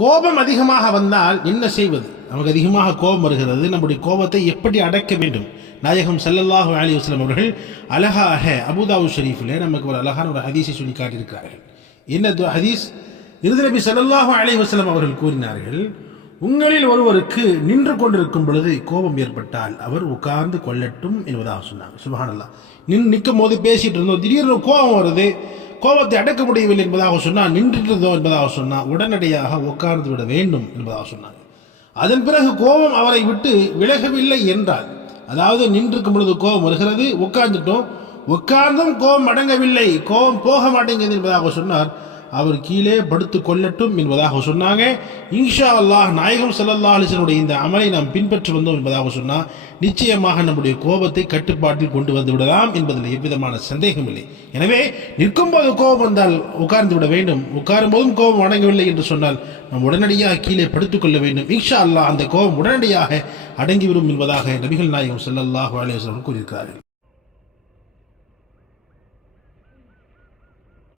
கோபம் அதிகமாக வந்தால் என்ன செய்வது? நமக்கு அதிகமாக கோபம் வருகிறது, நம்முடைய கோபத்தை எப்படி அடக்க வேண்டும்? நாயகம் ஸல்லல்லாஹு அலைஹி வஸல்லம் அவர்கள் அழகாக அபூதாவூத் ஷரீஃபிலே நமக்கு ஒரு அழகான ஒரு ஹதீஸை சொல்லி காட்டியிருக்கிறார்கள். என்ன ஹதீஸ்? இறுதி நபி ஸல்லல்லாஹு அலைஹி வஸல்லம் அவர்கள் கூறினார்கள், உங்களில் ஒருவருக்கு நின்று கொண்டிருக்கும் பொழுது கோபம் ஏற்பட்டால் அவர் உட்கார்ந்து கொள்ளட்டும் என்பதாக சொன்னாங்க. சுப்ஹானல்லாஹ். நிற்கும் போது பேசிட்டு இருந்தோம், திடீர்னு கோபம் வருது, கோபத்தை அடக்க முடியவில்லை என்பதாக சொன்னால், நின்றுட்டு இருந்தோம் என்பதாக சொன்னால் உடனடியாக உட்கார்ந்து விட வேண்டும் என்பதாக சொன்னாங்க. அதன் பிறகு கோபம் அவரை விட்டு விலகவில்லை என்றால், அதாவது நின்றுக்கும் பொழுது கோபம் வருகிறது, உட்கார்ந்துட்டோம், உட்கார்ந்தும் கோபம் அடங்கவில்லை, கோபம் போக மாட்டேங்குது என்பதாக சொன்னார், அவர் கீழே படுத்து கொள்ளட்டும் என்பதாக சொன்னாங்க. இன்ஷா அல்லாஹ் நாயகம் ஸல்லல்லாஹு அலைஹி வஸல்லம் இந்த அமலை நாம் பின்பற்றி வந்தோம் என்பதாக சொன்னால் நிச்சயமாக நம்முடைய கோபத்தை கட்டுப்பாட்டில் கொண்டு வந்து விடலாம் என்பதில் எவ்விதமான சந்தேகம் இல்லை. எனவே நிற்கும் போது கோபம் வந்தால் உட்கார்ந்து விட வேண்டும், உட்காரும் போதும் கோபம் அடங்கவில்லை என்று சொன்னால் நாம் உடனடியாக கீழே படுத்துக் கொள்ள வேண்டும். இன்ஷா அல்லாஹ் அந்த கோபம் உடனடியாக அடங்கிவிடும் என்பதாக நபிகள் நாயகம் ஸல்லல்லாஹு அலைஹி வஸல்லம் கூறியிருக்கிறார்கள்.